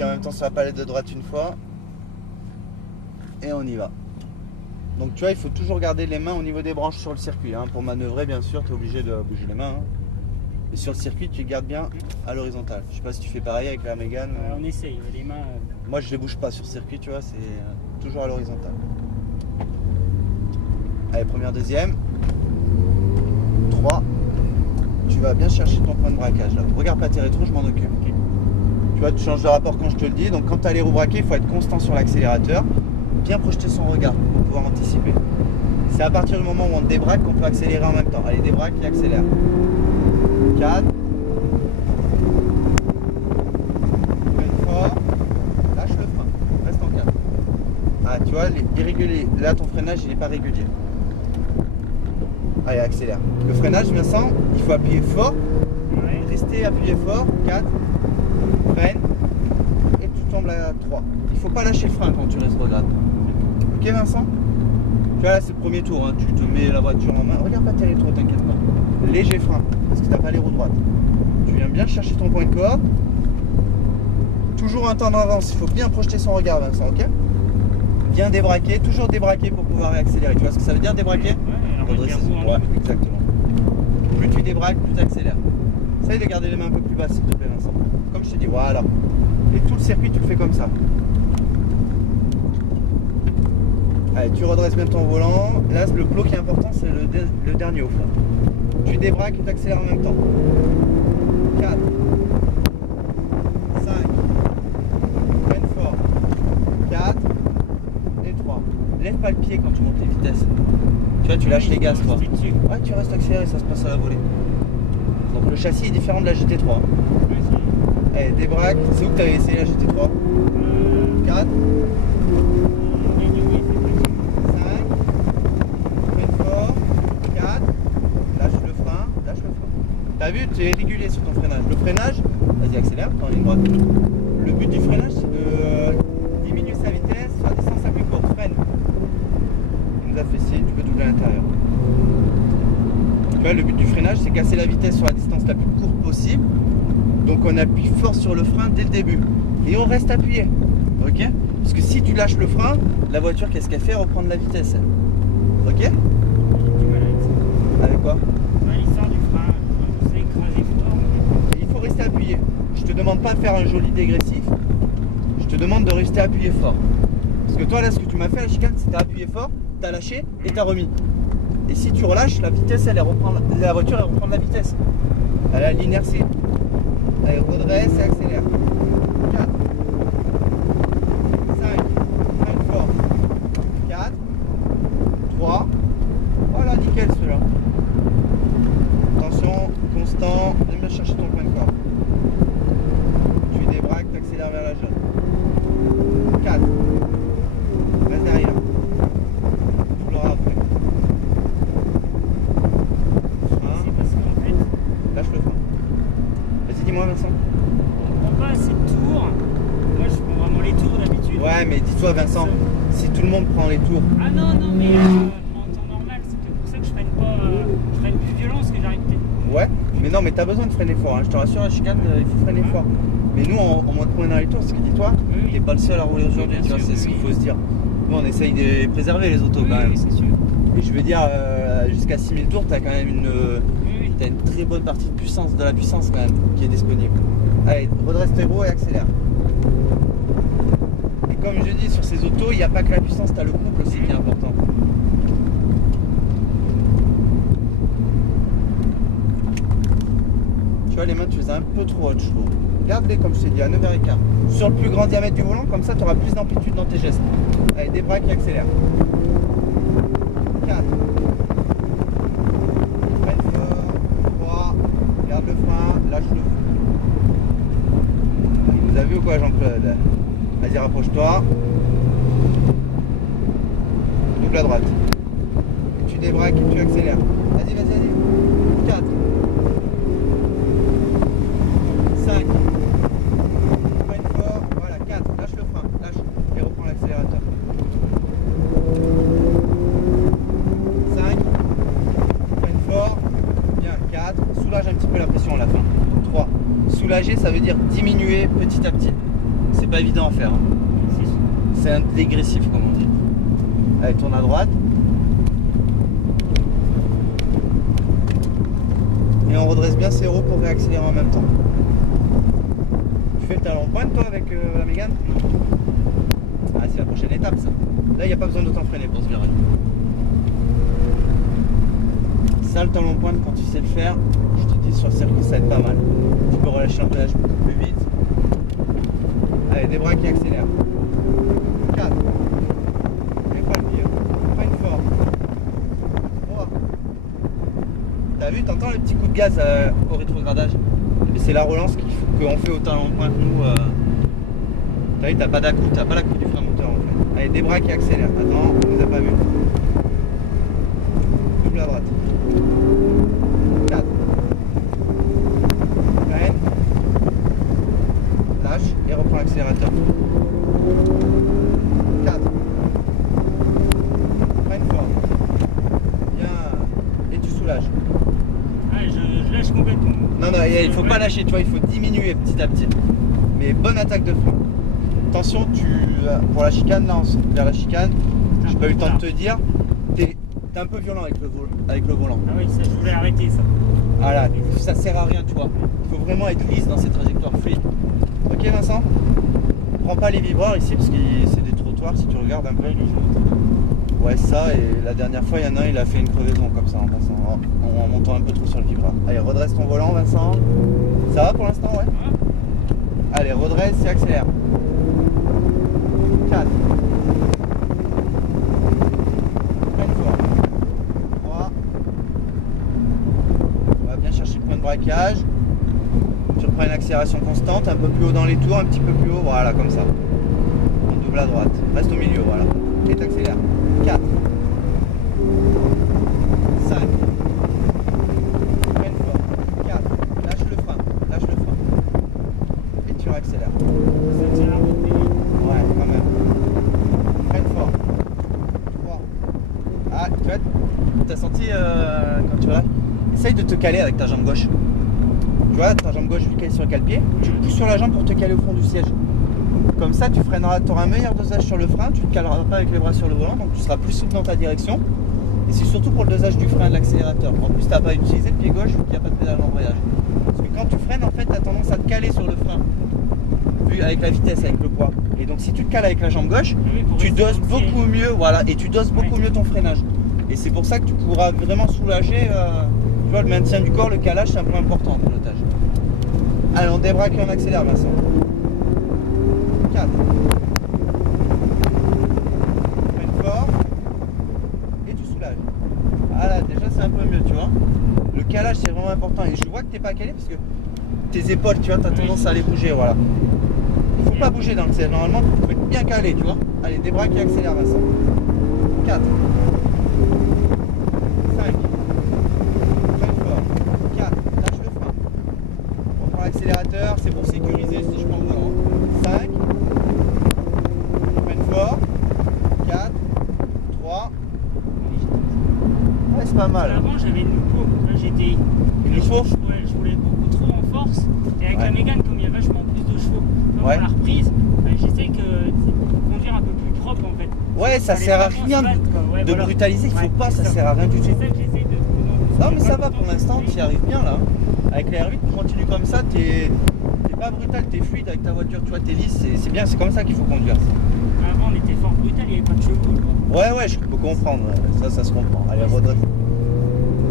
Appuie en même temps sur la palette de droite une fois. Et on y va. Donc tu vois, il faut toujours garder les mains au niveau des branches sur le circuit. Hein. Pour manœuvrer, bien sûr, tu es obligé de bouger les mains. Hein. Et sur le circuit, tu les gardes bien à l'horizontale. Je sais pas si tu fais pareil avec la Mégane. On essaye, les mains. Moi, je les bouge pas sur le circuit, tu vois, c'est toujours à l'horizontale. Allez, première, deuxième. 3. Tu vas bien chercher ton point de braquage là. Regarde pas tes rétros, je m'en occupe. Okay. Tu vois, tu changes de rapport quand je te le dis. Donc quand tu as les roues braquées, il faut être constant sur l'accélérateur. Bien projeter son regard pour pouvoir anticiper. C'est à partir du moment où on débraque qu'on peut accélérer en même temps. Allez, débraque et accélère. 4. Freine fort. Lâche le frein. Reste en 4. Ah, tu vois, irrégulier. Là, ton freinage, il n'est pas régulier. Allez, accélère. Le freinage, Vincent, il faut appuyer fort. Ouais. Rester appuyé fort. 4. Freine. Et tu tombes à 3. Il ne faut pas lâcher le frein quand tu rétrogrades. Ok, Vincent? Tu vois, là, c'est le premier tour. Hein. Tu te mets la voiture en main. Regarde pas tes rétros, t'inquiète pas. Léger frein, parce que tu n'as pas les roues droites. Tu viens bien chercher ton point de corde. Toujours un temps d'avance. Il faut bien projeter son regard, Vincent, ok? Bien débraquer. Toujours débraquer pour pouvoir réaccélérer. Tu vois ce que ça veut dire, débraquer? Ouais, exactement. Plus tu débraques, plus tu accélères. Essaye de garder les mains un peu plus basses, s'il te plaît, Vincent. Comme je t'ai dit, voilà. Et tout le circuit, tu le fais comme ça. Allez, tu redresses bien ton volant. Là, le plot qui est important, c'est le dernier au fond. Tu débraques et tu accélères en même temps. 4, 5, freine fort. 4 et 3. Lève pas le pied quand tu montes les vitesses. Tu vois, tu lâches les gaz, toi. Ouais, tu restes accéléré, ça se passe à la volée. Donc le châssis est différent de la GT3. Allez, débraque. C'est où que tu avais essayé la GT3? 4. 5. Freine fort. 4. Lâche le frein. Lâche le frein. T'as vu, tu es régulier sur ton freinage. Le freinage, vas-y, accélère, t'es en ligne droite. Le but du freinage, c'est de diminuer sa vitesse sur la distance la plus courte. Freine. Il nous a fait signe, tu peux doubler à l'intérieur. Tu vois, le but du freinage, c'est casser la vitesse sur la distance la plus courte possible. Donc on appuie fort sur le frein dès le début. Et on reste appuyé. Ok? Parce que si tu lâches le frein, la voiture, qu'est-ce qu'elle fait? Elle reprend de la vitesse. Ok? Avec quoi? L'histoire du frein, c'est écrasé fort. Il faut rester appuyé. Je te demande pas de faire un joli dégressif. Je te demande de rester appuyé fort. Parce que toi, là, ce que tu m'as fait à la chicane, c'est que tu as appuyé fort, tu as lâché et tu as remis. Et si tu relâches, la vitesse, la voiture, elle reprend de la vitesse. Elle a l'inertie. Allez, redresse et accélère. 4. 5. Freine fort. 4. 3. Voilà, nickel celui-là. Attention, constant. Viens bien chercher ton point de corde. Tu débraques, tu accélères vers la jaune. 4. Reste derrière. Doublera après. C'est parce qu'en fait, Lâche le frein. Vas-y, dis-moi, Vincent. on prend pas assez de tours. Moi, je prends vraiment les tours d'habitude. Ouais, mais dis-toi, Vincent, si tout le monde prend les tours. Ah non, non, mais en temps normal, c'est peut-être pour ça que je freine pas. Je freine plus violent parce que j'arrive peut-être. Ouais, mais non, mais t'as besoin de freiner fort. Hein. Je te rassure, la chicane, il faut freiner fort. Mais nous, on monte moins dans les tours, parce que dis-toi, Oui. t'es pas le seul à rouler aujourd'hui, Oui, tu vois, bien c'est sûr, ce qu'il oui. faut se dire. Nous, on essaye de les préserver, les autos, quand même. Oui, c'est sûr. Et je veux dire, jusqu'à 6000 tours, t'as quand même Oui. t'as une très bonne partie de puissance, de la puissance, quand même, qui est disponible. Allez, redresse tes roues et accélère. Et comme je dis, sur ces autos, il n'y a pas que la puissance, t'as le couple aussi qui est important. Tu vois, les mains, tu les as un peu trop hautes, je trouve. Garde-les, comme je t'ai dit, à 9h15. Sur le plus grand diamètre du volant, comme ça, tu auras plus d'amplitude dans tes gestes. Allez, débraque et accélère. 4. Freine fort. 3. Garde le frein, lâche le frein. Il nous a vu ou quoi, Jean-Claude? Vas-y, rapproche-toi. Double à droite. Et tu débraques et tu accélères. Vas-y, vas-y, vas-y. 4. 5. Freine fort. Voilà, 4. Lâche le frein. Lâche. Et reprends l'accélérateur. 5. Freine fort. Bien. 4. Soulage un petit peu la pression à la fin. 3. Soulager, ça veut dire diminuer petit à petit. C'est pas évident à faire. Hein. C'est un dégressif comme on dit. Allez, tourne à droite. Et on redresse bien ses roues pour réaccélérer en même temps. Tu fais le talon pointe toi avec la Mégane? Ah, c'est la prochaine étape ça. Là il n'y a pas besoin de t'en freiner pour ce virage. Ça le talon pointe quand tu sais le faire, je te dis sur le circuit ça va être pas mal. Tu peux relâcher l'empennage beaucoup plus vite. Allez, débraque et accélère. 4. Mets pas le pied. Freine fort. 3. T'as vu, t'entends le petit coup de gaz au rétrogradage? C'est la relance qu'on fait au talon pointe nous. T'as vu, t'as pas d'à-coup, t'as pas la coup du frein moteur en fait. Allez, débraque et accélère. Attends, on nous a pas vu. Double à droite. 4. Freine. Lâche et reprends l'accélérateur. 4. Freine fort. Bien. Et tu soulages. Ouais, je lâche complètement. Non, il faut pas lâcher, tu vois, il faut diminuer petit à petit. Mais bonne attaque de frein. Attention, pour la chicane, là, vers la chicane, j'ai pas eu le temps de te dire, t'es un peu violent avec le volant. Ah oui, ça, je voulais arrêter ça. Voilà, ça sert à rien, tu vois. Il faut vraiment être lisse dans ces trajectoires fluides. Ok, Vincent? Prends pas les vibreurs ici parce que c'est des trottoirs si tu regardes un peu. Ouais, ça, et la dernière fois, il y en a un, il a fait une crevaison comme ça en passant, en montant un peu trop sur le vibreur. Allez, redresse ton volant, Vincent. Ça va pour l'instant, ouais? Allez, redresse et accélère. 4. Freine fort. 3. On va bien chercher le point de braquage. Tu reprends une accélération constante, un peu plus haut dans les tours, un petit peu plus haut, voilà, comme ça. On double à droite. Reste au milieu, voilà. Et t'accélères. 4. 5. Freine fort. 4. Lâche le frein. Lâche le frein. Et tu réaccélères. Ouais, quand même. Freine fort. 3. Ah, tu vois, t'as senti quand tu vas là, essaye de te caler avec ta jambe gauche. Tu vois, ta jambe gauche, vu qu'elle est sur le cale-pied, tu pousses sur la jambe pour te caler au fond du siège. Comme ça, tu freineras, tu auras un meilleur dosage sur le frein, tu ne te caleras pas avec les bras sur le volant, donc tu seras plus souple dans ta direction. Et c'est surtout pour le dosage du frein et de l'accélérateur. En plus, tu n'as pas utilisé le pied gauche vu qu'il n'y a pas de pédale d'embrayage. Parce que quand tu freines, en fait, tu as tendance à te caler sur le frein, vu avec la vitesse, avec le poids. Et donc, si tu te cales avec la jambe gauche, tu doses beaucoup mieux, voilà, et tu doses beaucoup mieux ton freinage. Et c'est pour ça que tu pourras vraiment soulager. Tu vois, le maintien du corps, le calage, c'est un point important dans le pilotage. Allez, on débraque et on accélère, Vincent. 4. Freine fort. Et tu soulages. Voilà, déjà c'est un peu mieux, tu vois. Le calage, c'est vraiment important. Et je vois que tu n'es pas calé parce que tes épaules, tu vois, tu as tendance à les bouger, voilà. Il ne faut pas bouger dans le siège. Normalement, il faut être bien calé, tu vois. Allez, débraque et accélère, Vincent. 4. 5. Accélérateur, c'est pour sécuriser si je prends le volant. 5. Freine fort. 4. 3. Ouais, c'est pas mal. Avant, j'avais une Lupo. Là, j'étais. Une Lupo? Ouais, je voulais beaucoup trop en force. Et avec la Mégane, comme il y a vachement plus de chevaux, donc ouais. à la reprise, j'essaie de conduire un peu plus propre en fait. Ouais, ça sert à rien de brutaliser, il faut pas, ça sert à rien du tout. C'est ça que j'essaie de. Non, mais ça va pour l'instant, tu y arrives bien là. Avec la R8, tu continues comme ça, t'es pas brutal, t'es fluide avec ta voiture, tu vois, t'es lisse, c'est bien, c'est comme ça qu'il faut conduire. Avant, on était fort brutal, il n'y avait pas de chevaux. Ouais, je peux comprendre, ça se comprend. Allez, redresse.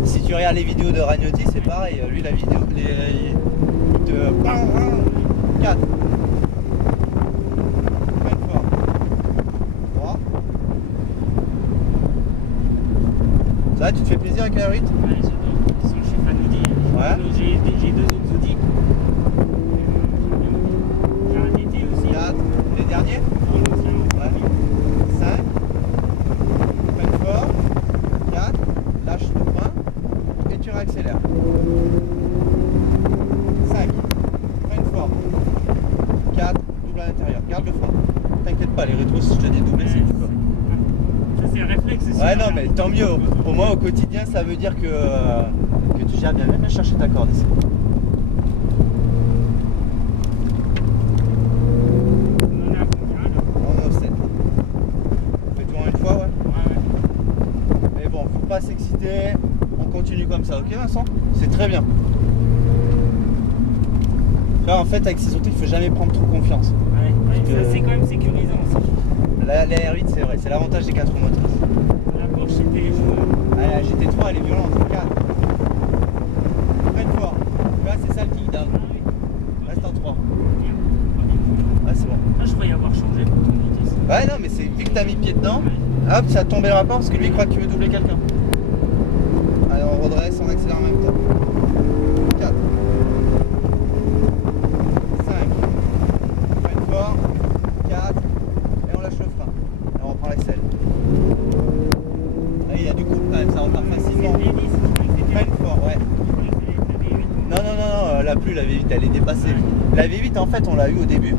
Si tu regardes les vidéos de Ragnotti, c'est pareil, lui la vidéo, il te. 4. Freine fort. 3. Ça va, tu te fais plaisir avec la R8? Ouais, j'adore. Je suis fan Audi. Ouais. J'ai 2 autres Audi. J'ai un DT aussi. 4. Les derniers? Ouais. 5. Freine fort. 4. Lâche le frein. Et tu réaccélères. 5. Freine fort. 4. Double à l'intérieur. Garde le frein. T'inquiète pas, les rétros, si je te dis doubler, c'est du coup. Ça, c'est un réflexe aussi. Ouais, non, mais tant mieux. Pour moi, au quotidien, ça veut dire que tu gères bien. Viens chercher ta corde ici. ça, ok Vincent? C'est très bien. Tu vois, en fait, avec ces autos, il faut jamais prendre trop confiance. Ouais, que- ça c'est quand même sécurisant aussi. La R8, c'est vrai, c'est l'avantage des 4 roues motrices. La Porsche c'était les joueurs. Ah, la GT3, elle est violente, regarde. Freine fort. Tu vois, c'est ça le kickdown. Ah oui. Reste en 3. Bien. Pas bien. Ah, c'est bon. Ah, je croyais avoir changé pour ton vitesse. Ouais, non, mais c'est vu que t'as mis le pied dedans, Ouais. hop, ça tombera pas parce que lui, il croit que tu veux doubler quelqu'un. Allez, on redresse, on accélère en même temps. 4. 5. Freine fort. 4. Et on lâche le frein. Et on reprend la selle. Là, il y a du coup quand même, ça repart facilement. C'était 10, je croyais que c'était Freine fort, ouais. je croyais que c'était la V8. Non, non, non, non, la plus, la V8, elle est dépassée. La V8, en fait, on l'a eu au début.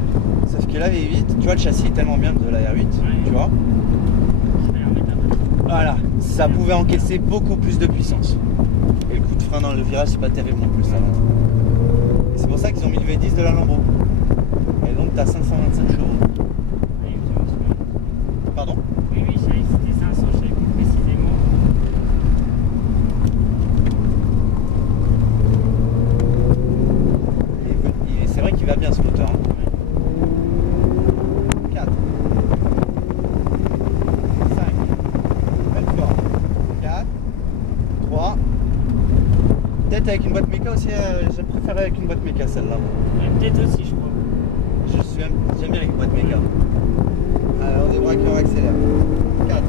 Sauf que la V8, tu vois, le châssis est tellement bien de la R8, tu vois. Je vais en mettre un peu. Voilà, ça pouvait encaisser beaucoup plus de puissance. Et le coup de frein dans le virage, c'est pas terrible non plus, ça rentre. Et c'est pour ça qu'ils ont mis le V10 de la Lambo. Et donc, t'as 525 chevaux. Oui, je me souviens. Pardon? Oui, oui, je savais que c'était 500, je savais plus précisément. Et c'est vrai qu'il va bien ce moteur. Hein. 4. 5. Même fort. 4. 3. Peut-être avec une boîte méca aussi, j'ai préféré avec une boîte méca celle-là. Ouais, peut-être aussi, je crois. J'aime bien les boîtes méca. Alors on débraque et on accélère. 4.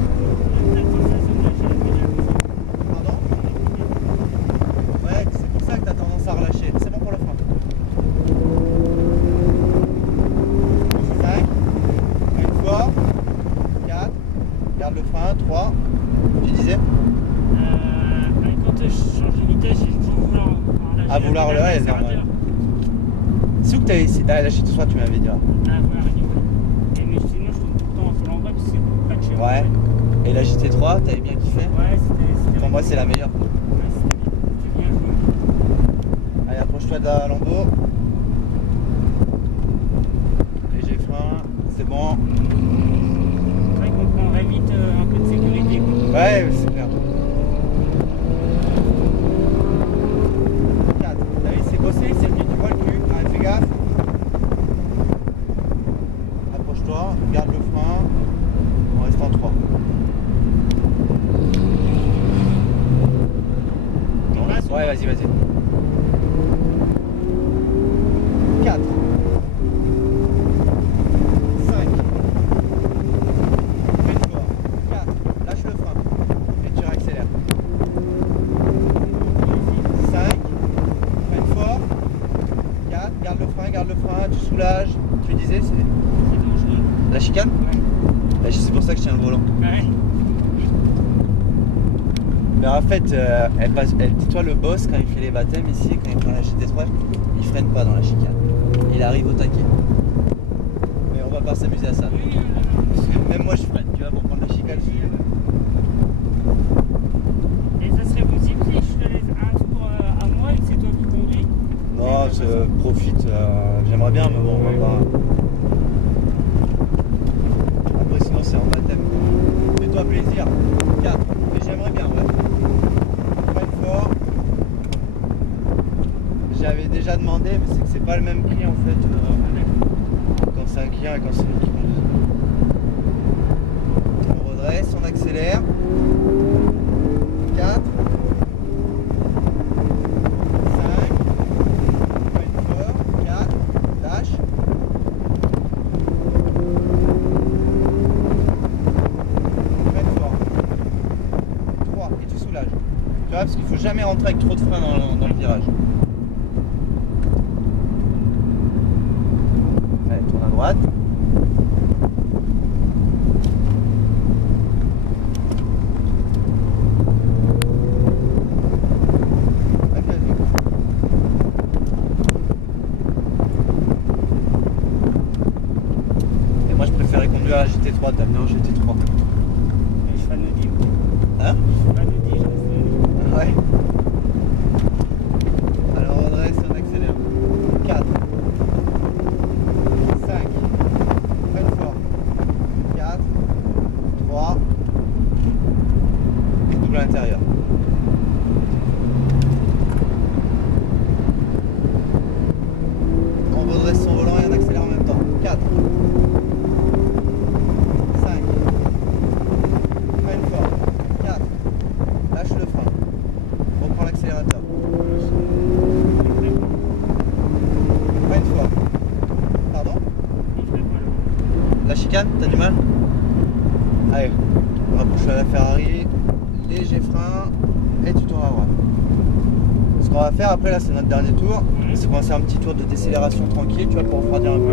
Pardon? Ouais, c'est pour ça que t'as tendance à relâcher. C'est bon pour le frein. 5. Freine fort. 4. Garde le frein. 3. Tu disais? Quand je change de vitesse, j'ai toujours vouloir relâcher. À vouloir le le- ouais, accélérateur. normal. C'est où que t'avais essayé? Ah, la GT3, tu m'avais dit. Ouais. Ah, voilà, niveau. Et mais sinon, je tourne tout le temps en volant bas parce que c'est près de chez moi. Ouais. Et la GT3, t'avais bien kiffé? Ouais, c'était. Pour moi, c'est la meilleure. Quoi. Ouais, c'était bien joué. Allez, approche-toi de la Lambo. Léger frein, c'est bon. C'est vrai qu'on prendrait vite un peu de sécurité. Quoi. Ouais, c'est clair. 4. T'as vu, c'est bossé, c'est tu vois le cul. Allez, fais gaffe. Approche-toi, garde le frein. On reste en 3. Ouais, vas-y, vas-y. 4. 5. Freine fort. 4. Lâche le frein. Et tu réaccélères. 5. Freine fort. 4. Garde le frein. Tu soulages. Tu disais, c'est C'est dangereux. la chicane? Ouais. C'est pour ça que je tiens le volant. Ouais. Mais en fait, dis-toi, le boss, quand il fait les baptêmes ici, quand il prend la GT3, il freine pas dans la chicane. Il arrive au taquet. Mais on va pas s'amuser à ça. Oui, Parce que même moi, je freine, tu vois, pour prendre la chicane. Et ça serait possible si je te laisse un tour à moi et que c'est toi qui conduis? Non, je profite, j'aimerais bien, mais bon, on va pas. Après, sinon, c'est en baptême. Fais-toi plaisir. 4. Mais j'aimerais bien, ouais. Freine fort. J'avais déjà demandé, mais c'est que c'est pas le même prix en fait. Quand c'est un client et quand c'est nous qui conduisons. On redresse, on accélère. 4. 5. Freine fort. 4. Lâche. Freine fort. 3. Et tu soulages. Tu vois, parce qu'il faut jamais rentrer avec trop de frein dans le virage. Allez, tourne à droite. Allez, vas-y. Et moi je préférais conduire à la GT3, t'amener en GT3. Je suis anodie. Hein? Je suis anodie, je reste. Ouais. Alors on redresse, on accélère. 4. 5. Freine fort. 4. 3. Double à l'intérieur. La chicane, t'as du mal? Allez, on rapproche à la Ferrari, léger frein, et tu tournes à droite. Ce qu'on va faire après, là, c'est notre dernier tour, c'est qu'on va faire un petit tour de décélération tranquille, tu vois, pour refroidir un peu,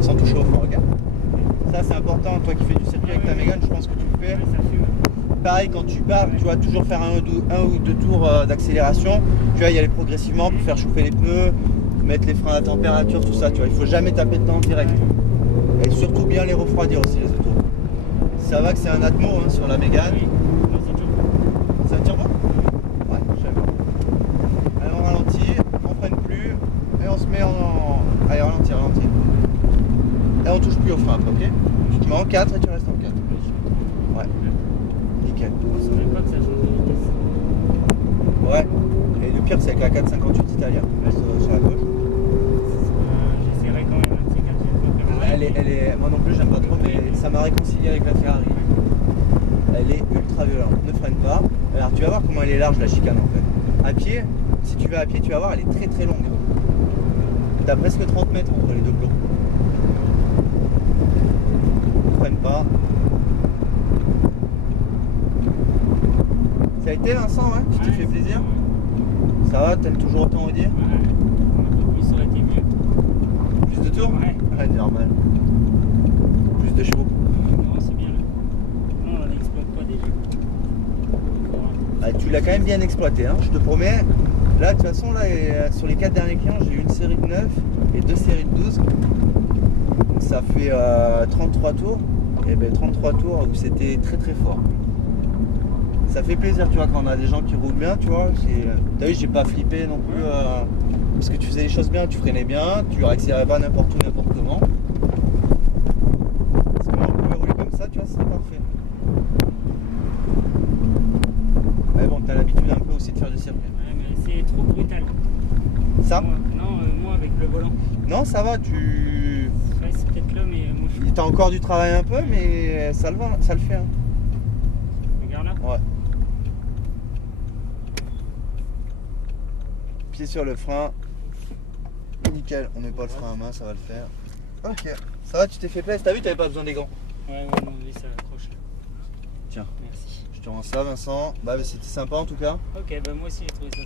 sans toucher au frein, regarde. Ça, c'est important, toi qui fais du circuit avec ta Mégane, je pense que tu le fais. Pareil, quand tu pars, tu vas toujours faire un ou deux tours d'accélération, tu vas y aller progressivement pour faire chauffer les pneus, mettre les freins à température, tout ça, tu vois, il faut jamais taper dedans direct. Et surtout bien les refroidir aussi, les autos. Ça va que c'est un Atmo hein, sur la Mégane. C'est un turbo? Ouais, je sais pas. Allez, on ralentit, on freine plus, et on se met en... Allez, ralentis. Et on touche plus au frein, ok? Tu te mets en 4 et tu restes en 4. Ouais. Nickel. Je savais pas que ça change de vitesse. Ouais. Et le pire, c'est avec la 458 italien, sur la gauche. J'essaierai quand même un petit 4. Elle est, moi non plus, j'aime pas trop, mais ça m'a réconcilié avec la Ferrari. Elle est ultra violente, ne freine pas. Alors tu vas voir comment elle est large la chicane en fait. À pied, si tu vas à pied, tu vas voir, elle est très très longue. T'as presque 30 mètres entre les deux plots. Ne freine pas. Ça a été Vincent, ouais? Tu t'es fait plaisir? Ça va, t'aimes toujours autant Audi? Ouais. Ça aurait été mieux. Plus de tours? Ouais. Normal. Plus de chevaux. Non, c'est bien là. Non, on l'exploite pas déjà. Ah, tu l'as quand même bien exploité, hein, je te promets. Là, de toute façon, là, sur les 4 derniers clients, j'ai eu une série de 9 et 2 séries de 12. Donc ça fait 33 tours. Et bien 33 tours où c'était très très fort. Ça fait plaisir, tu vois, quand on a des gens qui roulent bien, tu vois. T'as vu, j'ai pas flippé non plus. Parce que tu faisais les choses bien, tu freinais bien, tu accélérais pas n'importe où, n'importe comment. Parce que là, on pouvait rouler comme ça, tu vois, c'est parfait. Mais bon, t'as l'habitude un peu aussi de faire du circuit. Ouais, mais c'est trop brutal. Ça? Moi avec le volant. Non, ça va, tu... Ouais, c'est peut-être là, mais moi je suis. T'as encore du travail un peu, mais ça le fait. Hein. Regarde là. Ouais. Pied sur le frein. Nickel, on met pas le frein à main, ça va le faire. Ok. Ça va, tu t'es fait plaisir. T'as vu, t'avais pas besoin des gants. Ouais, non, mais ça accroche là. Tiens, Merci. je te rends ça, Vincent. Bah, c'était sympa en tout cas. Ok, bah moi aussi j'ai trouvé ça.